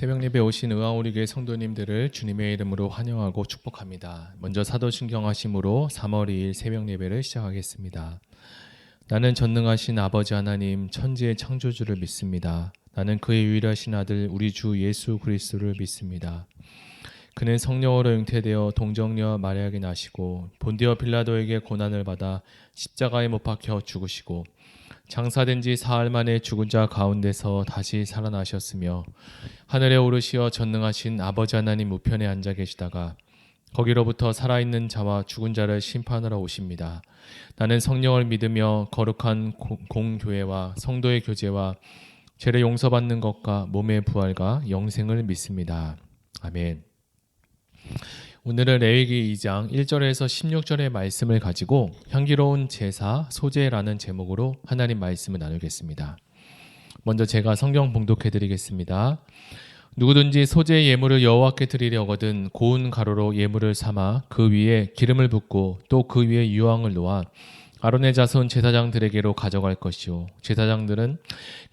새벽예배 오신 의왕우리교회 성도님들을 주님의 이름으로 환영하고 축복합니다. 먼저 사도신경 하심으로 3월 2일 새벽예배를 시작하겠습니다. 나는 전능하신 아버지 하나님 천지의 창조주를 믿습니다. 나는 그의 유일하신 아들 우리 주 예수 그리스도를 믿습니다. 그는 성령으로 잉태되어 동정녀 마리아에게 나시고 본디오 빌라도에게 고난을 받아 십자가에 못 박혀 죽으시고 장사된 지 사흘 만에 죽은 자 가운데서 다시 살아나셨으며 하늘에 오르시어 전능하신 아버지 하나님 우편에 앉아 계시다가 거기로부터 살아있는 자와 죽은 자를 심판하러 오십니다. 나는 성령을 믿으며 거룩한 공교회와 성도의 교제와 죄를 용서받는 것과 몸의 부활과 영생을 믿습니다. 아멘. 오늘은 레위기 2장 1절에서 16절의 말씀을 가지고 향기로운 제사, 소제라는 제목으로 하나님 말씀을 나누겠습니다. 먼저 제가 성경 봉독해 드리겠습니다. 누구든지 소제의 예물을 여호와께 드리려거든 고운 가루로 예물을 삼아 그 위에 기름을 붓고 또 그 위에 유황을 놓아 아론의 자손 제사장들에게로 가져갈 것이요 제사장들은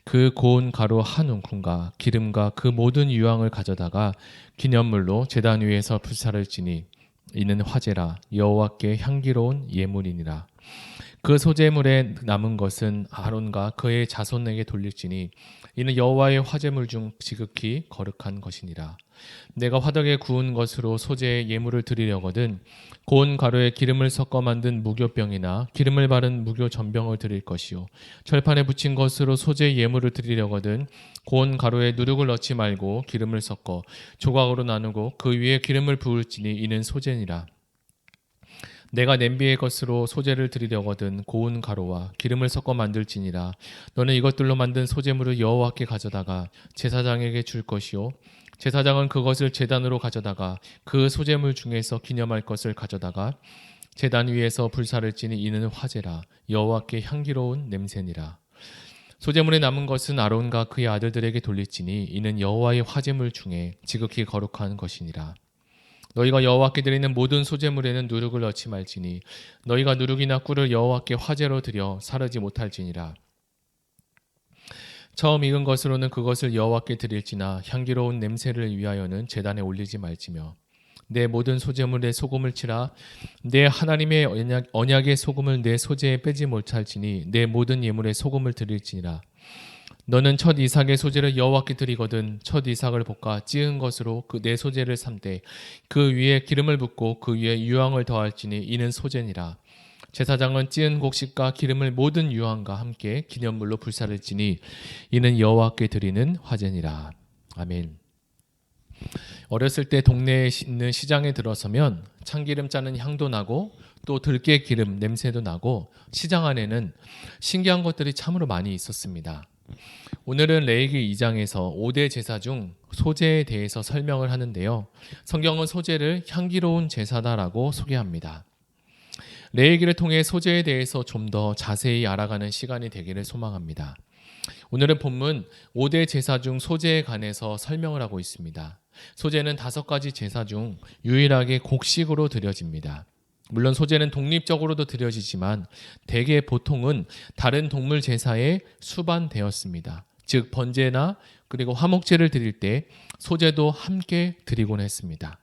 그 고운 가루 한 움큼과 기름과 그 모든 유황을 가져다가 기념물로 제단 위에서 불사를 지니 이는 화제라 여호와께 향기로운 예물이니라. 그 소제물에 남은 것은 아론과 그의 자손에게 돌릴지니 이는 여호와의 화제물 중 지극히 거룩한 것이니라. 내가 화덕에 구운 것으로 소제의 예물을 드리려거든 고운 가루에 기름을 섞어 만든 무교병이나 기름을 바른 무교전병을 드릴 것이요 철판에 붙인 것으로 소제의 예물을 드리려거든 고운 가루에 누룩을 넣지 말고 기름을 섞어 조각으로 나누고 그 위에 기름을 부을지니 이는 소제니라. 내가 냄비의 것으로 소제를 드리려거든 고운 가루와 기름을 섞어 만들지니라. 너는 이것들로 만든 소제물을 여호와께 가져다가 제사장에게 줄 것이요 제사장은 그것을 제단으로 가져다가 그 소제물 중에서 기념할 것을 가져다가 제단 위에서 불사를 지니 이는 화제라 여호와께 향기로운 냄새니라. 소제물에 남은 것은 아론과 그의 아들들에게 돌릴지니 이는 여호와의 화제물 중에 지극히 거룩한 것이니라. 너희가 여호와께 드리는 모든 소제물에는 누룩을 넣지 말지니 너희가 누룩이나 꿀을 여호와께 화제로 드려 사르지 못할지니라. 처음 익은 것으로는 그것을 여호와께 드릴지나 향기로운 냄새를 위하여는 제단에 올리지 말지며 내 모든 소제물에 소금을 치라. 내 하나님의 언약의 소금을 내 소제에 빼지 못할지니 내 모든 예물에 소금을 드릴지니라. 너는 첫 이삭의 소제를 여호와께 드리거든 첫 이삭을 볶아 찌은 것으로 그 내 소제를 삼되 그 위에 기름을 붓고 그 위에 유황을 더할지니 이는 소제니라. 제사장은 찌은 곡식과 기름을 모든 유황과 함께 기념물로 불사를 지니 이는 여호와께 드리는 화제니라. 아멘. 어렸을 때 동네에 있는 시장에 들어서면 참기름 짜는 향도 나고 또 들깨 기름 냄새도 나고 시장 안에는 신기한 것들이 참으로 많이 있었습니다. 오늘은 레위기 2장에서 5대 제사 중 소제에 대해서 설명을 하는데요. 성경은 소제를 향기로운 제사다라고 소개합니다. 레위기를 통해 소제에 대해서 좀 더 자세히 알아가는 시간이 되기를 소망합니다. 오늘은 본문 5대 제사 중 소제에 관해서 설명을 하고 있습니다. 소제는 5가지 제사 중 유일하게 곡식으로 드려집니다. 물론 소제는 독립적으로도 드려지지만 대개 보통은 다른 동물 제사에 수반되었습니다. 즉 번제나 그리고 화목제를 드릴 때 소제도 함께 드리곤 했습니다.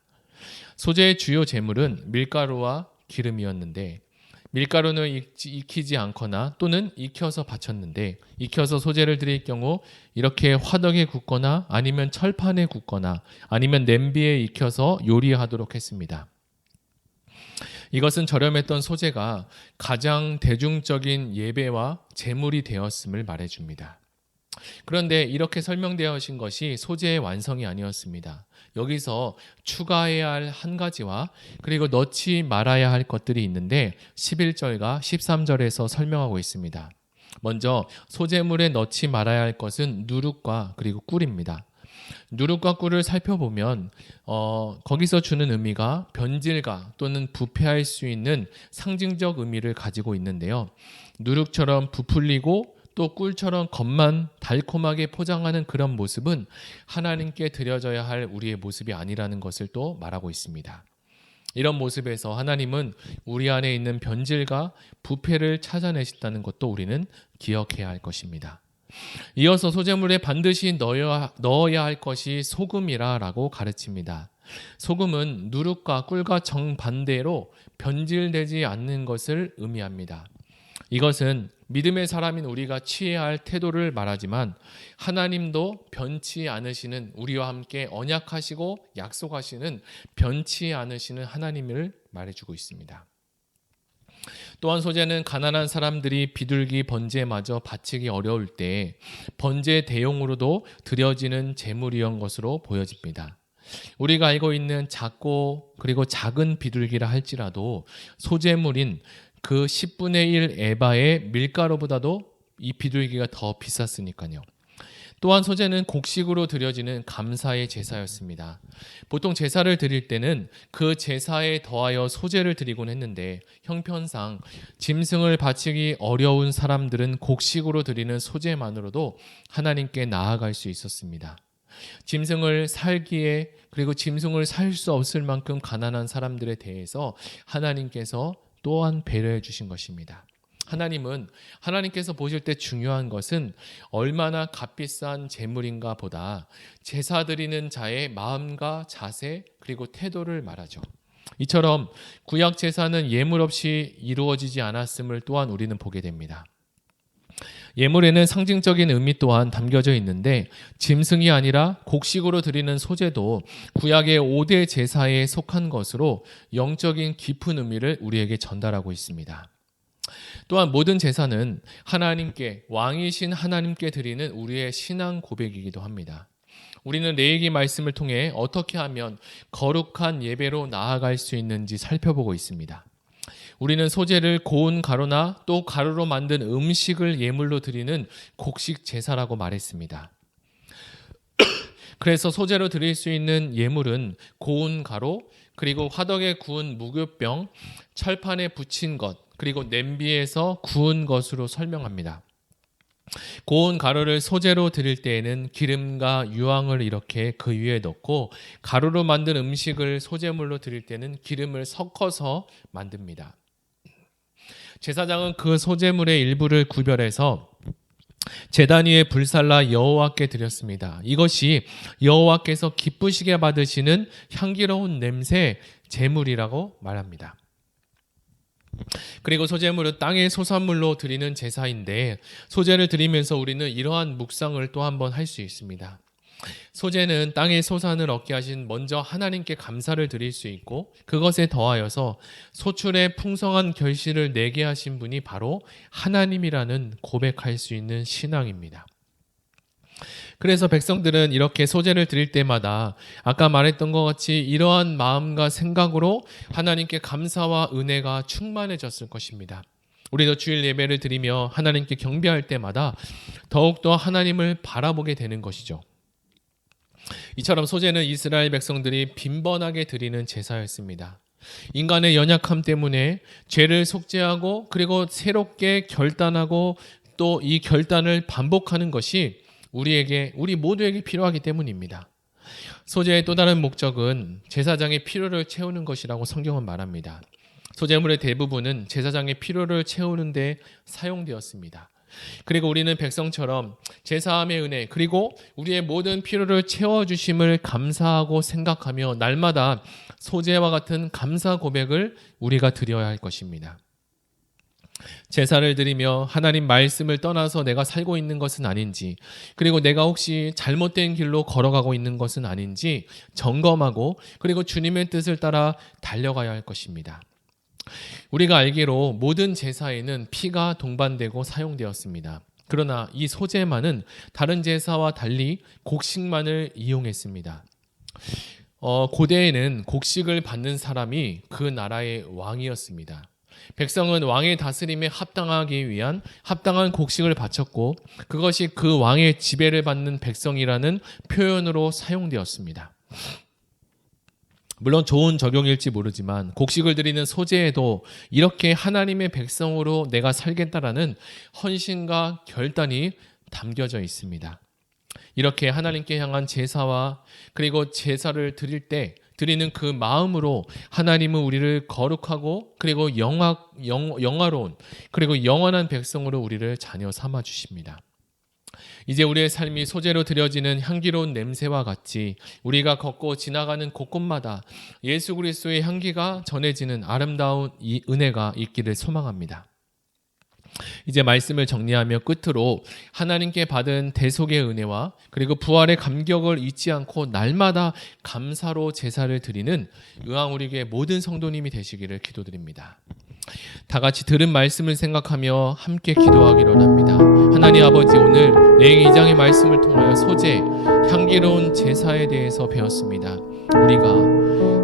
소제의 주요 제물은 밀가루와 기름이었는데 밀가루는 익히지 않거나 또는 익혀서 바쳤는데 익혀서 소제를 드릴 경우 이렇게 화덕에 굽거나 아니면 철판에 굽거나 아니면 냄비에 익혀서 요리하도록 했습니다. 이것은 저렴했던 소제가 가장 대중적인 예배와 제물이 되었음을 말해줍니다. 그런데 이렇게 설명되어진 것이 소제의 완성이 아니었습니다. 여기서 추가해야 할 한 가지와 그리고 넣지 말아야 할 것들이 있는데 11절과 13절에서 설명하고 있습니다. 먼저 소제물에 넣지 말아야 할 것은 누룩과 그리고 꿀입니다. 누룩과 꿀을 살펴보면 거기서 주는 의미가 변질과 또는 부패할 수 있는 상징적 의미를 가지고 있는데요. 누룩처럼 부풀리고 또 꿀처럼 겉만 달콤하게 포장하는 그런 모습은 하나님께 드려져야 할 우리의 모습이 아니라는 것을 또 말하고 있습니다. 이런 모습에서 하나님은 우리 안에 있는 변질과 부패를 찾아내신다는 것도 우리는 기억해야 할 것입니다. 이어서 소제물에 반드시 넣어야 할 것이 소금이라고 가르칩니다. 소금은 누룩과 꿀과 정반대로 변질되지 않는 것을 의미합니다. 이것은 믿음의 사람인 우리가 취해야 할 태도를 말하지만 하나님도 변치 않으시는, 우리와 함께 언약하시고 약속하시는 변치 않으시는 하나님을 말해주고 있습니다. 또한 소제는 가난한 사람들이 비둘기 번제마저 바치기 어려울 때 번제 대용으로도 드려지는 제물이었던 것으로 보여집니다. 우리가 알고 있는 작고 그리고 작은 비둘기라 할지라도 소제물인 그 10분의 1 에바의 밀가루보다도 이 비둘기가 더 비쌌으니까요. 또한 소제는 곡식으로 드려지는 감사의 제사였습니다. 보통 제사를 드릴 때는 그 제사에 더하여 소제를 드리곤 했는데 형편상 짐승을 바치기 어려운 사람들은 곡식으로 드리는 소제만으로도 하나님께 나아갈 수 있었습니다. 짐승을 살기에 그리고 짐승을 살 수 없을 만큼 가난한 사람들에 대해서 하나님께서 또한 배려해 주신 것입니다. 하나님께서 보실 때 중요한 것은 얼마나 값비싼 제물인가 보다 제사 드리는 자의 마음과 자세 그리고 태도를 말하죠. 이처럼 구약 제사는 예물 없이 이루어지지 않았음을 또한 우리는 보게 됩니다. 예물에는 상징적인 의미 또한 담겨져 있는데 짐승이 아니라 곡식으로 드리는 소제도 구약의 5대 제사에 속한 것으로 영적인 깊은 의미를 우리에게 전달하고 있습니다. 또한 모든 제사는 하나님께, 왕이신 하나님께 드리는 우리의 신앙 고백이기도 합니다. 우리는 레위기 말씀을 통해 어떻게 하면 거룩한 예배로 나아갈 수 있는지 살펴보고 있습니다. 우리는 소제를 고운 가루나 또 가루로 만든 음식을 예물로 드리는 곡식 제사라고 말했습니다. 그래서 소제로 드릴 수 있는 예물은 고운 가루, 그리고 화덕에 구운 무교병, 철판에 붙인 것, 그리고 냄비에서 구운 것으로 설명합니다. 고운 가루를 소제로 드릴 때에는 기름과 유황을 이렇게 그 위에 넣고 가루로 만든 음식을 소제물로 드릴 때는 기름을 섞어서 만듭니다. 제사장은 그 소제물의 일부를 구별해서 제단 위에 불살라 여호와께 드렸습니다. 이것이 여호와께서 기쁘시게 받으시는 향기로운 냄새 제물이라고 말합니다. 그리고 소제물은 땅의 소산물로 드리는 제사인데 소제를 드리면서 우리는 이러한 묵상을 또 한번 할 수 있습니다. 소제는 땅의 소산을 얻게 하신 먼저 하나님께 감사를 드릴 수 있고 그것에 더하여서 소출의 풍성한 결실을 내게 하신 분이 바로 하나님이라는 고백할 수 있는 신앙입니다. 그래서 백성들은 이렇게 소제를 드릴 때마다 아까 말했던 것 같이 이러한 마음과 생각으로 하나님께 감사와 은혜가 충만해졌을 것입니다. 우리도 주일 예배를 드리며 하나님께 경배할 때마다 더욱더 하나님을 바라보게 되는 것이죠. 이처럼 소제는 이스라엘 백성들이 빈번하게 드리는 제사였습니다. 인간의 연약함 때문에 죄를 속죄하고 그리고 새롭게 결단하고 또 이 결단을 반복하는 것이 우리 모두에게 필요하기 때문입니다. 소제의 또 다른 목적은 제사장의 필요를 채우는 것이라고 성경은 말합니다. 소제물의 대부분은 제사장의 필요를 채우는 데 사용되었습니다. 그리고 우리는 백성처럼 제사함의 은혜 그리고 우리의 모든 필요를 채워주심을 감사하고 생각하며 날마다 소제와 같은 감사 고백을 우리가 드려야 할 것입니다. 제사를 드리며 하나님 말씀을 떠나서 내가 살고 있는 것은 아닌지 그리고 내가 혹시 잘못된 길로 걸어가고 있는 것은 아닌지 점검하고 그리고 주님의 뜻을 따라 달려가야 할 것입니다. 우리가 알기로 모든 제사에는 피가 동반되고 사용되었습니다. 그러나 이 소제만은 다른 제사와 달리 곡식만을 이용했습니다. 고대에는 곡식을 받는 사람이 그 나라의 왕이었습니다. 백성은 왕의 다스림에 합당하기 위한 합당한 곡식을 바쳤고 그것이 그 왕의 지배를 받는 백성이라는 표현으로 사용되었습니다. 물론 좋은 적용일지 모르지만 곡식을 드리는 소제에도 이렇게 하나님의 백성으로 내가 살겠다라는 헌신과 결단이 담겨져 있습니다. 이렇게 하나님께 향한 제사와 그리고 제사를 드릴 때 드리는 그 마음으로 하나님은 우리를 거룩하고 그리고 영화로운 그리고 영원한 백성으로 우리를 자녀 삼아 주십니다. 이제 우리의 삶이 소재로 드려지는 향기로운 냄새와 같이 우리가 걷고 지나가는 곳곳마다 예수 그리스도의 향기가 전해지는 아름다운 이 은혜가 있기를 소망합니다. 이제 말씀을 정리하며 끝으로 하나님께 받은 대속의 은혜와 그리고 부활의 감격을 잊지 않고 날마다 감사로 제사를 드리는 의왕우리교회 모든 성도님이 되시기를 기도드립니다. 다 같이 들은 말씀을 생각하며 함께 기도하기로 합니다. 하나님 아버지, 오늘 레위기 2장의 말씀을 통하여 소재, 향기로운 제사에 대해서 배웠습니다. 우리가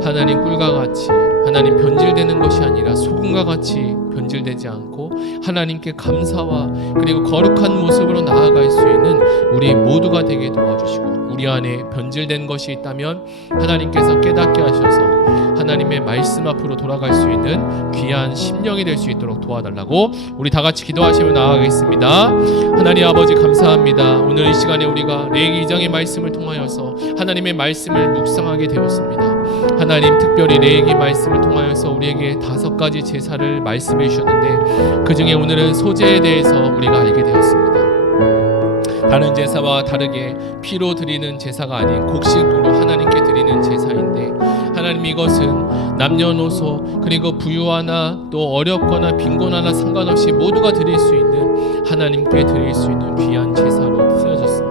하나님 꿀과 같이 하나님 변질되는 것이 아니라 소금과 같이 변질되지 않고 하나님께 감사와 그리고 거룩한 모습으로 나아갈 수 있는 우리 모두가 되게 도와주시고, 우리 안에 변질된 것이 있다면 하나님께서 깨닫게 하셔서 하나님의 말씀 앞으로 돌아갈 수 있는 귀한 심령이 될 수 있도록 도와달라고 우리 다 같이 기도하시며 나아가겠습니다. 하나님 아버지, 감사합니다. 오늘 이 시간에 우리가 레위기 2장의 말씀을 통하여서 하나님의 말씀을 묵상하게 되었습니다. 하나님, 특별히 레위기 말씀을 통하여서 우리에게 5가지 제사를 말씀해 주셨는데 그 중에 오늘은 소제에 대해서 우리가 알게 되었습니다. 다른 제사와 다르게 피로 드리는 제사가 아닌 곡식으로 하나님께 드리는 제사인데, 하나님, 이것은 남녀노소 그리고 부유하나 또 어렵거나 빈곤하나 상관없이 모두가 드릴 수 있는, 하나님께 드릴 수 있는 귀한 제사로 쓰여졌습니다.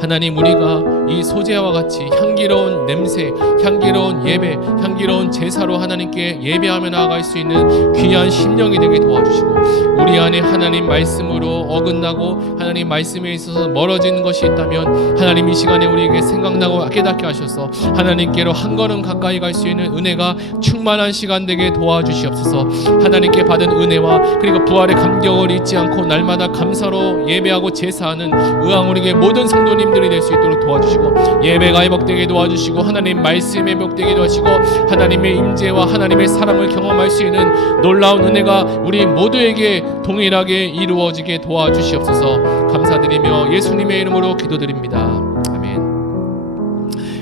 하나님, 우리가 이 소제와 같이 향기로운 냄새, 향기로운 예배, 향기로운 제사로 하나님께 예배하며 나아갈 수 있는 귀한 심령이 되게 도와주시고, 우리 안에 하나님 말씀으로 어긋나고 하나님 말씀에 있어서 멀어지는 것이 있다면 하나님 이 시간에 우리에게 생각나고 깨닫게 하셔서 하나님께로 한 걸음 가까이 갈 수 있는 은혜가 충만한 시간 되게 도와주시옵소서. 하나님께 받은 은혜와 그리고 부활의 감격을 잊지 않고 날마다 감사로 예배하고 제사하는 의왕우리교회 모든 성도님들이 될 수 있도록 도와주시고, 예배가 회복되게 도와주시고, 하나님 말씀에 회복되게 도와주시고, 하나님의 임재와 하나님의 사랑을 경험할 수 있는 놀라운 은혜가 우리 모두에게 동일하게 이루어지게 도와주시옵소서. 감사드리며 예수님의 이름으로 기도드립니다. 아멘.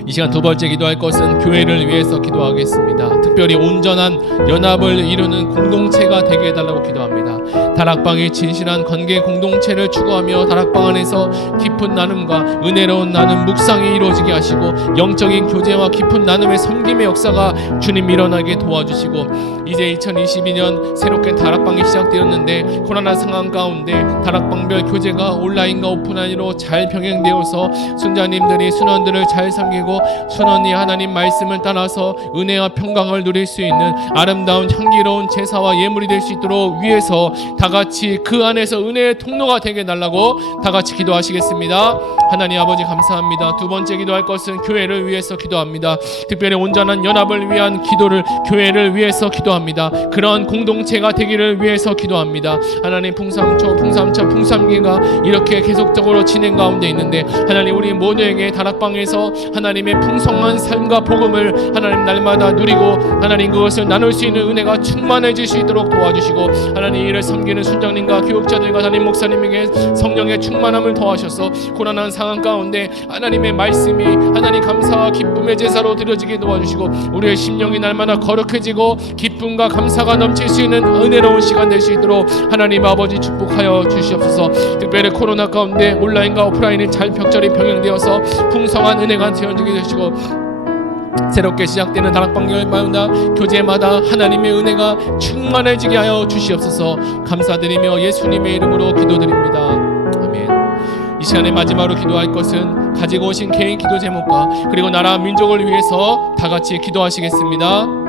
이 시간 두 번째 기도할 것은 교회를 위해서 기도하겠습니다. 특별히 온전한 연합을 이루는 공동체가 되게 해달라고 기도합니다. 다락방의 진실한 관계 공동체를 추구하며 다락방 안에서 깊은 나눔과 은혜로운 나눔 묵상이 이루어지게 하시고, 영적인 교제와 깊은 나눔의 섬김의 역사가 주님 일어나게 도와주시고, 이제 2022년 새롭게 다락방이 시작되었는데 코로나 상황 가운데 다락방별 교제가 온라인과 오프라인으로 잘 병행되어서 순자님들이 순원들을 잘 섬기고 순원이 하나님 말씀을 따라서 은혜와 평강을 누릴 수 있는 아름다운 향기로운 제사와 예물이 될 수 있도록 위해서 다 같이 그 안에서 은혜의 통로가 되게 해달라고 다 같이 기도하시겠습니다. 하나님 아버지, 감사합니다. 두 번째 기도할 것은 교회를 위해서 기도합니다. 특별히 온전한 연합을 위한 기도를, 교회를 위해서 기도합니다. 그런 공동체가 되기를 위해서 기도합니다. 하나님, 풍삼초, 풍삼차, 풍삼기가 이렇게 계속적으로 진행 가운데 있는데 하나님, 우리 모두에게 다락방에서 하나님의 풍성한 삶과 복음을 하나님 날마다 누리고 하나님 그것을 나눌 수 있는 은혜가 충만해질 수 있도록 도와주시고, 하나님 이를 섬기는 순장님과 교육자들과 담임 목사님에게 성령의 충만함을 더하셔서 고난한 상황 가운데 하나님의 말씀이 하나님 감사와 기쁨의 제사로 드려지게 도와주시고, 우리의 심령이 날마다 거룩해지고 기쁨과 감사가 넘칠 수 있는 은혜로운 시간 될 수 있도록 하나님 아버지 축복하여 주시옵소서. 특별히 코로나 가운데 온라인과 오프라인이 잘 벽절이 병행되어서 풍성한 은혜가 되어지게 되시고, 새롭게 시작되는 다락방마다 교제마다 하나님의 은혜가 충만해지게 하여 주시옵소서. 감사드리며 예수님의 이름으로 기도드립니다. 아멘. 이 시간에 마지막으로 기도할 것은 가지고 오신 개인 기도 제목과 그리고 나라 민족을 위해서 다 같이 기도하시겠습니다.